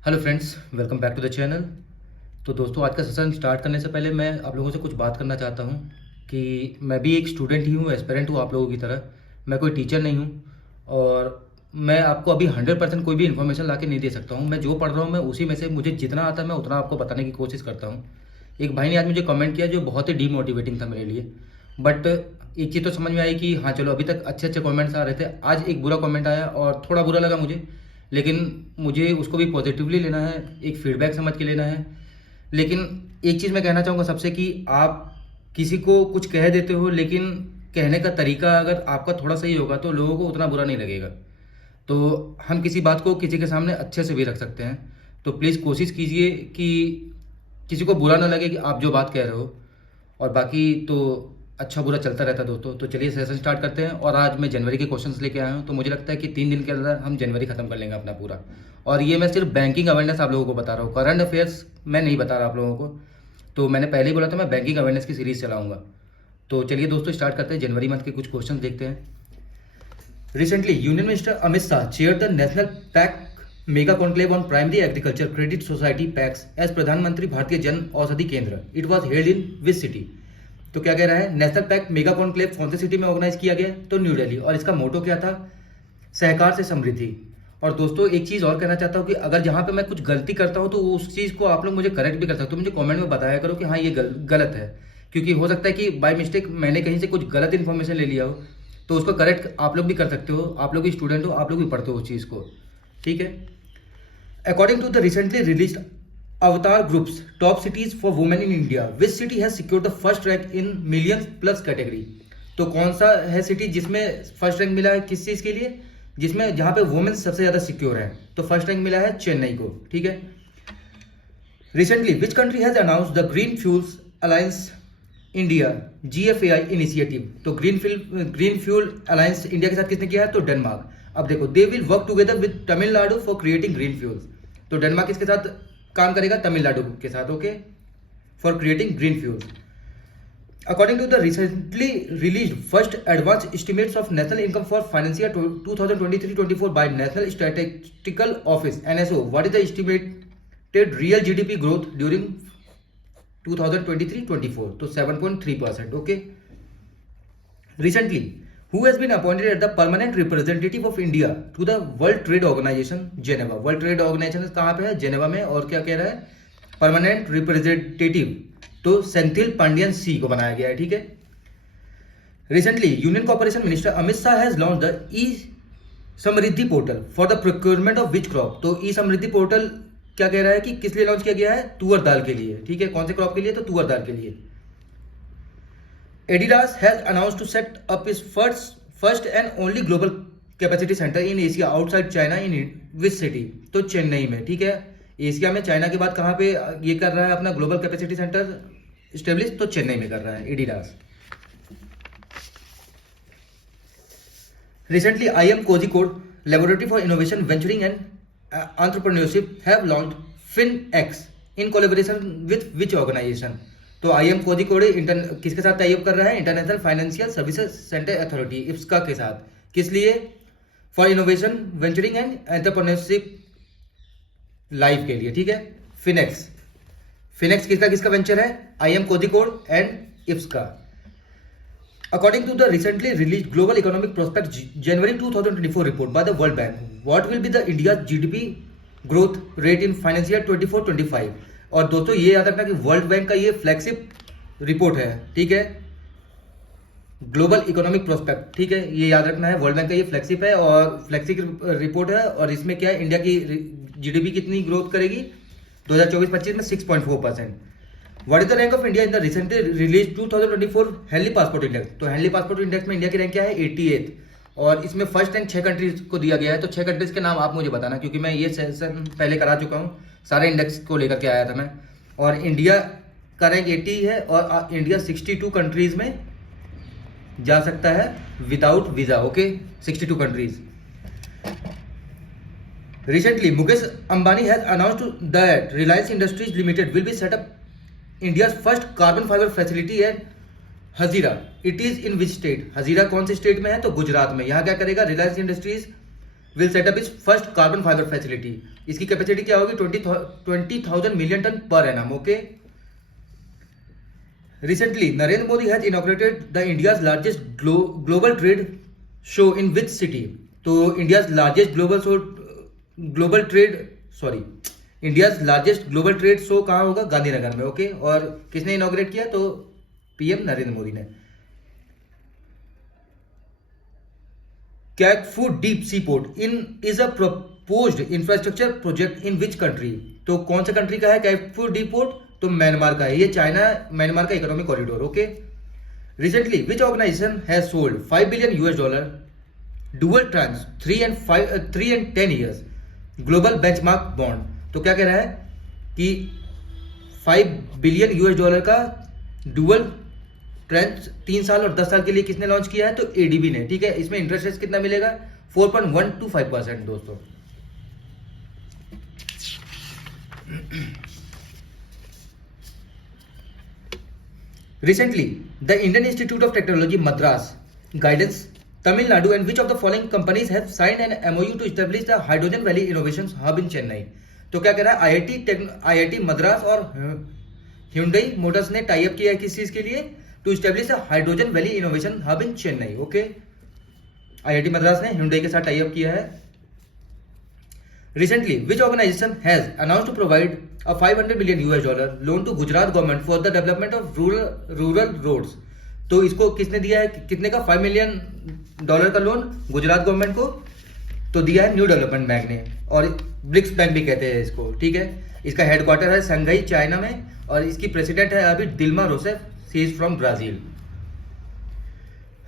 Hello friends, welcome back to the channel. तो दोस्तों, आज का सेशन स्टार्ट करने से पहले मैं आप लोगों से कुछ बात करना चाहता हूं कि मैं भी एक स्टूडेंट ही हूं, एस्पिरेंट हूं आप लोगों की तरह। मैं कोई टीचर नहीं हूं और मैं आपको अभी 100% कोई भी इन्फॉर्मेशन ला के नहीं दे सकता हूं। मैं जो पढ़ रहा हूं मैं उसी में से मुझे जितना आता है मैं उतना आपको बताने की कोशिश करता हूं। एक भाई ने आज मुझे कमेंट किया जो बहुत ही डीमोटिवेटिंग था मेरे लिए, बट एक चीज़ तो समझ में आई कि हाँ चलो, अभी तक अच्छे अच्छे कमेंट्स आ रहे थे। आज एक बुरा कमेंट आया और थोड़ा बुरा लगा मुझे, लेकिन मुझे उसको भी पॉजिटिवली लेना है, एक फीडबैक समझ के लेना है। लेकिन एक चीज़ मैं कहना चाहूँगा सबसे कि आप किसी को कुछ कह देते हो, लेकिन कहने का तरीका अगर आपका थोड़ा सही होगा तो लोगों को उतना बुरा नहीं लगेगा। तो हम किसी बात को किसी के सामने अच्छे से भी रख सकते हैं। तो प्लीज़ कोशिश कीजिए कि किसी को बुरा ना लगे कि आप जो बात कह रहे हो। और बाकी तो अच्छा बुरा चलता रहता है दोस्तों। तो चलिए सेशन स्टार्ट करते हैं। और आज मैं जनवरी के क्वेश्चंस लेके आया हूँ, तो मुझे लगता है कि 3 दिन के अंदर हम जनवरी खत्म कर लेंगे अपना पूरा। और ये मैं सिर्फ बैंकिंग अवेयरनेस आप लोगों को बता रहा हूँ, करंट अफेयर्स मैं नहीं बता रहा आप लोगों को। तो मैंने पहले ही बोला था मैं बैंकिंग अवेयरनेस की सीरीज चलाऊंगा। तो चलिए दोस्तों स्टार्ट करते हैं। जनवरी मंथ के कुछ क्वेश्चन देखते हैं। Recently, Union Minister Amit Shah chaired the National PAC Mega Conclave on Primary Agriculture Credit Society PACs as प्रधानमंत्री भारतीय जन औषधि केंद्र। It was held in which city? तो क्या कह रहा है, नेशनल पैक मेगा कॉन्क्लेव कौन सी सिटी में ऑर्गेनाइज किया गया? तो न्यू दिल्ली। और इसका मोटो क्या था? सहकार से समृद्धि। और दोस्तों एक चीज़ और कहना चाहता हूँ कि अगर जहाँ पे मैं कुछ गलती करता हूँ तो उस चीज़ को आप लोग मुझे करेक्ट भी कर सकते हो। मुझे कमेंट में बताया करो कि हाँ ये गलत है, क्योंकि हो सकता है कि बाय मिस्टेक मैंने कहीं से कुछ गलत इन्फॉर्मेशन ले लिया हो। तो उसको करेक्ट आप लोग भी कर सकते हो। आप लोग भी स्टूडेंट हो, आप लोग भी पढ़ते हो उस चीज़ को, ठीक है। According to the recently release Avtar groups top cities for women in India, which city has secured the first rank in millions plus category? तो कौन सा है सिटी जिसमें फर्स्ट रैंक मिला है? किस चीज़ के लिए? जिसमें जहां पे वुमेन सबसे ज़्यादा सिक्योर है। तो फर्स्ट रैंक मिला है चेन्नई को, ठीक है। Recently which country has announce the green fuels alliance India GFAI initiative? तो ग्रीन फ्यूल अलायंस इंडिया के साथ किसने किया है? तो डेनमार्क। अब देखो, they will work together with Tamil Nadu for creating green fuels. तो डेनमार्क किसके साथ काम करेगा? तमिलनाडु के साथ, okay, for creating green fuels. According to the recently released first advanced estimates of national income for financial 2023-24 by National Statistical Office NSO, what is the estimated real GDP growth during 2023-24? तो 7.3%, okay. Recently, who has been appointed as the permanent representative of India to the World Trade Organization Geneva? World Trade Organization कहाँ पे है? Geneva में। और क्या कह रहा है? परमानेंट रिप्रेजेंटेटिव तो सेंथिल पांडियन सी को बनाया गया है, ठीक है। Recently union corporation minister Amit Shah has launch the E Samriddhi portal for the procurement of which crop? तो ई समृद्धि पोर्टल क्या कह रहा है कि किस लिए लॉन्च किया गया है? तुअर दाल के लिए, ठीक है। कौन से क्रॉप के लिए? तो तुअर दाल के लिए। Adidas has announced to set up its first and only global capacity center in Asia outside China in which city? तो चेन्नई में, ठीक है। एशिया में चाइना के बाद कहाँ पे ये कर रहा है अपना ग्लोबल कैपेसिटी सेंटर स्टेब्लिश? तो चेन्नई में कर रहा है Adidas. Recently IIM Kozhikode Laboratory for Innovation, Venturing and Entrepreneurship have launched FinX in collaboration with which organization? तो IIM Kozhikode किसके साथ टाई अप कर रहा है? International financial services centre authority IFSCA के साथ। किस लिए? For innovation, venturing and entrepreneurship life के लिए, ठीक है। फिनेक्स किसका वेंचर है? IIM Kozhikode and IFSCA। According to the recently released Global Economic Prospects January 2024 report by the World Bank, what will be the India's GDP growth rate in financial year 24-25? और दोस्तों ये याद रखना कि world bank का ये flagship report है, ठीक है। ग्लोबल इकोनॉमिक प्रोस्पेक्ट, ठीक है, ये याद रखना है। वर्ल्ड बैंक का ये फ्लैगशिप है और फ्लैगशिप रिपोर्ट है। और इसमें क्या है, इंडिया की GDP कितनी ग्रोथ करेगी 2024-25 में? 6.4%। What is the rank of India in the recently release 2024 Henley passport index? तो हेनली पासपोर्ट इंडेक्स में इंडिया की रैंक क्या है? 88th। और इसमें फर्स्ट रैंक 6 कंट्रीज को दिया गया है। तो 6 कंट्रीज के नाम आप मुझे बताना, क्योंकि मैं ये सेशन पहले करा चुका हूँ, सारे इंडेक्स को लेकर के आया था मैं। और इंडिया का रैंक 80 है और इंडिया 62 कंट्रीज में जा सकता है without visa, okay. 62 countries. Recently, Mukesh Ambani has announced that Reliance Industries Limited will be set up India's first carbon fiber facility at Hazira. It is in which state? Hazira कौन से state में है? तो गुजरात में। यहाँ क्या करेगा? Reliance Industries will set up its first carbon fiber facility. इसकी कैपेसिटी क्या होगी 20,000 million ton per annum. Okay, recently Narendra Modi has inaugurated the India's largest global trade show in which city. तो India's largest global trade show कहाँ होगा? गांधीनगर में। Okay, और किसने inaugurate किया? तो पीएम नरेंद्र मोदी ने। Kyaukphyu deep sea port is a proposed infrastructure project in which country. तो कौन से कंट्री का है कैटफू डीप पोर्ट? तो म्यांमार का है। ये चाइना म्यांमार का economic corridor. Okay, recently which organization has sold $5 billion dual tranche 3 and 10 years global benchmark bond. तो क्या कह रहा है कि $5 बिलियन का डुअल ट्रांस 3 साल और 10 साल के लिए किसने लॉन्च किया है? तो एडीबी ने। ठीक है, इसमें इंटरेस्ट रेट कितना मिलेगा? 4.125% दोस्तों। Recently, the Indian Institute of Technology Madras guidance Tamil Nadu and which of the following companies have signed an MOU to establish the Hydrogen Valley Innovation Hub in Chennai। तो क्या कह रहा है? IIT Madras और Hyundai motors ने tie up किया है किस चीज के लिए? To establish a hydrogen valley innovation hub in Chennai. Okay, IIT Madras ने Hyundai के साथ टाई अप किया है। Recently, which organization has announced to provide a $500 million loan to Gujarat government for the development of rural roads। तो इसको किसने दिया है? कितने का? $5 मिलियन का लोन गुजरात गवर्नमेंट को तो दिया है न्यू डेवलपमेंट बैंक ने, और ब्रिक्स बैंक भी कहते हैं इसको। ठीक है, इसका हेडक्वार्टर है शंघाई चाइना में, और इसकी प्रेसिडेंट है अभी Dilma Rousseff, she is from Brazil.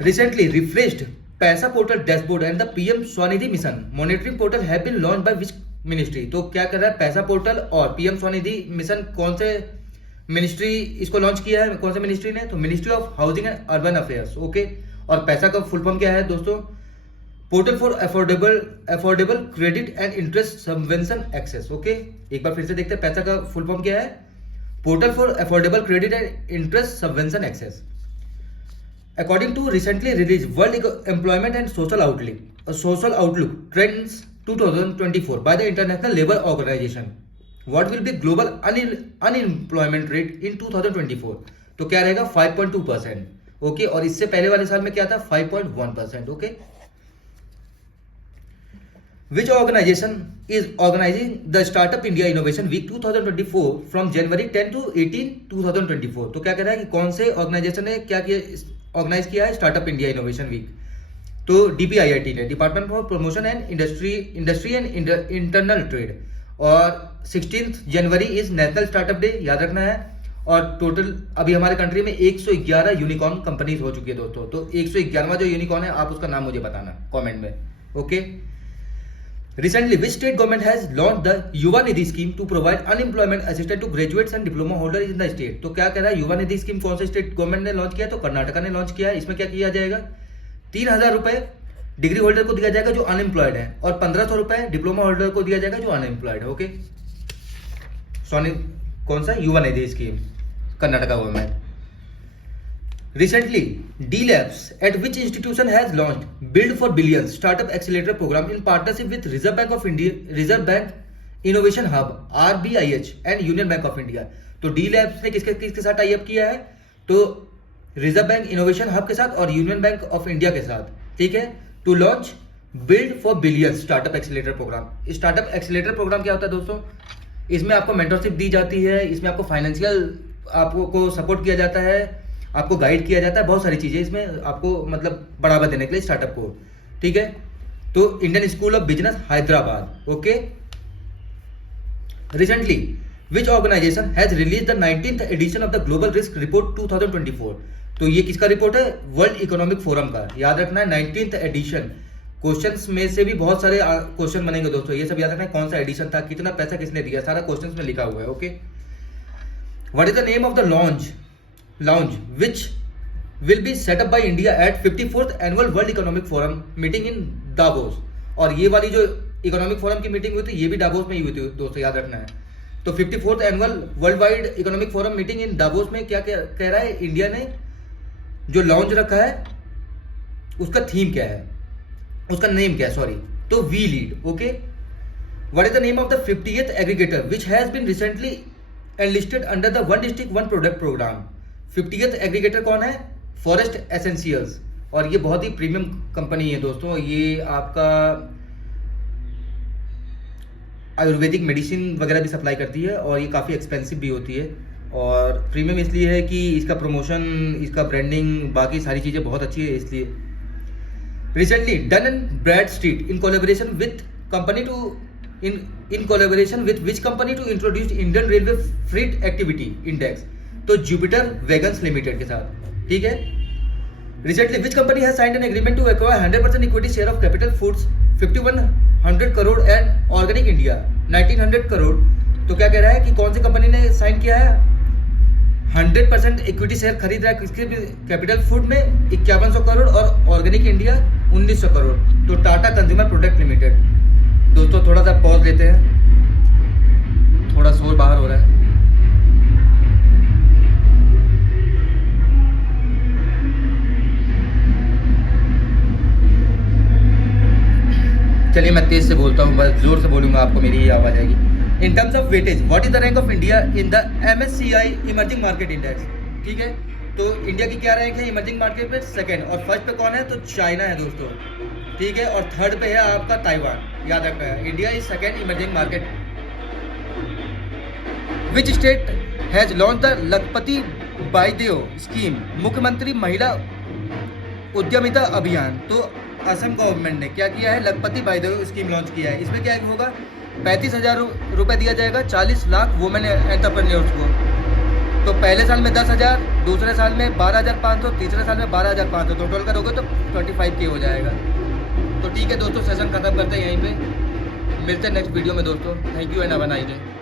Recently refreshed Paisa portal dashboard and the PM Svanidhi mission monitoring portal have been launch by which ministry. तो क्या कर रहा है? पैसा पोर्टल और पीएम स्वनिधि मिशन कौन से मिनिस्ट्री इसको लॉन्च किया है? कौन से मिनिस्ट्री ने? तो ministry of housing and urban affairs. Okay, और पैसा का फुल फॉर्म क्या है दोस्तों? Portal for affordable credit and interest subvention access. Okay, एक बार फिर से देखते हैं पैसा का फुल फॉर्म क्या है? Portal for affordable credit and interest subvention access. According to recently released World Employment and Social Outlook Trends 2024 by the International Labour Organization, what will be global unemployment rate in 2024? तो क्या रहेगा? 5.2%। Okay, और इससे पहले वाले साल में क्या था? 5.1%। Okay, which organization is organizing the Startup India Innovation Week 2024 from January 10 to 18, 2024? तो क्या कह रहा है कि कौन से ऑर्गेनाइजेशन ने क्या किया, ऑर्गेनाइज किया है स्टार्टअप इंडिया इनोवेशन वीक? तो DPIIT ने, department for promotion and industry and internal trade, और 16 जनवरी इज नेशनल स्टार्टअप डे, याद रखना है। और टोटल अभी हमारे कंट्री में 111 यूनिकॉर्न कंपनीज हो चुकी है दोस्तों। तो 111वां जो यूनिकॉर्न है, आप उसका नाम मुझे बताना कमेंट में। Okay, Recently, which state government has launched the Yuva Nidhi scheme to provide unemployment assistant to graduates and diploma holder in the state? तो क्या कह रहा है? युवा निधि स्कीम कौन से स्टेट गवर्नमेंट ने लॉन्च किया? तो कर्नाटका ने लॉन्च किया है। इसमें क्या किया जाएगा? 3,000 रुपए डिग्री होल्डर को दिया जाएगा जो अनएम्प्लॉयड है, और 1,500 रुपए डिप्लोमा होल्डर को दिया जाएगा जो अनएम्प्लॉयड है। ओके, कौन सा? Yuva Nidhi scheme, Karnataka government. Recently, D-Labs at which institution has launched Build for Billions Startup Accelerator Program in partnership with Reserve Bank of India, Reserve Bank Innovation Hub (RBIH) and Union Bank of India। तो D-Labs ने किसके साथ tie up किया है? तो reserve bank innovation hub के साथ और यूनियन बैंक ऑफ इंडिया के साथ। ठीक है, to launch build for billions startup accelerator program. Startup accelerator program क्या होता है दोस्तों? इसमें आपको मेंटरशिप दी जाती है, इसमें आपको फाइनेंशियल आपको सपोर्ट किया जाता है, आपको गाइड किया जाता है, बहुत सारी चीजें इसमें आपको मतलब बढ़ावा देने के लिए स्टार्टअप को। ठीक है, तो Indian school of business Hyderabad. Okay, recently which organization has release the 19th edition of the global risk report 2024? तो ये किसका रिपोर्ट है? वर्ल्ड इकोनॉमिक फोरम का। याद रखना है 19th एडिशन। क्वेश्चंस में से भी बहुत सारे क्वेश्चन बनेंगे दोस्तों, ये सब याद रखना है। कौन सा एडिशन था, कितना पैसा किसने दिया, सारा क्वेश्चंस में लिखा हुआ है। Okay, what is the name of the launch which will be set up by India at 54th annual World Economic Forum meeting in Davos? और ये वाली जो इकोनॉमिक फोरम की मीटिंग हुई थी ये भी डावोस में ही हुई थी दोस्तों, याद रखना है। तो 54th annual world wide economic forum meeting in Davos में क्या कह रहा है? इंडिया ने जो लॉन्च रखा है उसका थीम क्या है, उसका नेम क्या है, सॉरी, तो we lead. Okay, What is the name of the 50th aggregator which has been recently enlisted under the One District One Product program? 50th aggregator कौन है? Forest essentials. और ये बहुत ही प्रीमियम कंपनी है दोस्तों। ये आपका आयुर्वेदिक मेडिसिन वगैरह भी सप्लाई करती है और ये काफ़ी एक्सपेंसिव भी होती है। और प्रीमियम इसलिए है कि इसका प्रमोशन, इसका ब्रांडिंग, बाकी सारी चीज़ें बहुत अच्छी है इसलिए। Recently Dun and Bradstreet in collaboration with company to in collaboration with which company to introduce Indian railway freight activity index, तो जुपिटर वैगन्स लिमिटेड के साथ, ठीक है। Recently which company has signed an agreement to acquire 100% equity share of Capital Foods 5100 crore and Organic India 1900 crore. तो क्या कह रहा है कि कौन सी कंपनी ने साइन किया है? 100% इक्विटी शेयर खरीद रहा है किसके भी? कैपिटल फूड में 5100 करोड़ और ऑर्गेनिक इंडिया 1900 करोड़। तो टाटा कंज्यूमर प्रोडक्ट लिमिटेड। दोस्तों थोड़ा सा पॉज लेते हैं, थोड़ा शोर बाहर हो रहा है। चलिए मैं तेज से बोलता हूँ, बस जोर से बोलूंगा आपको मेरी आवाज आएगी। In terms of weightage what is the rank of India in the MSCI emerging market index, ठीक है। तो इंडिया की क्या रैंक है इमर्जिंग मार्केट में? सेकंड। और फर्स्ट पे कौन है? तो चाइना है दोस्तों, ठीक है। और थर्ड पे है आपका ताइवान, याद रखना है। India is second emerging market. Which state has launch the Lakhpati बाईदेव scheme, मुख्यमंत्री महिला उद्यमिता अभियान। तो असम गवर्नमेंट ने क्या किया है? लखपति बाईदेव स्कीम लॉन्च किया है। इसमें क्या होगा? 35,000 रुपये दिया जाएगा 40 लाख वुमेन एंटरप्रेन्योर्स को। तो पहले साल में 10,000, दूसरे साल में 12,500, तीसरे साल में 12,500, तो टोटल करोगे तो 25K हो जाएगा। तो ठीक है दोस्तों, सेशन खत्म करते हैं यहीं पे। मिलते हैं नेक्स्ट वीडियो में दोस्तों। Thank you and have a nice day.